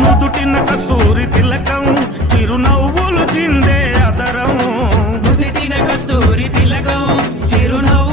నుదుటిన కస్తూరి తిలకం చిరునవ్వులు చిందే అదరం నుదిటిన కస్తూరి తిలకం చిరునవ్వు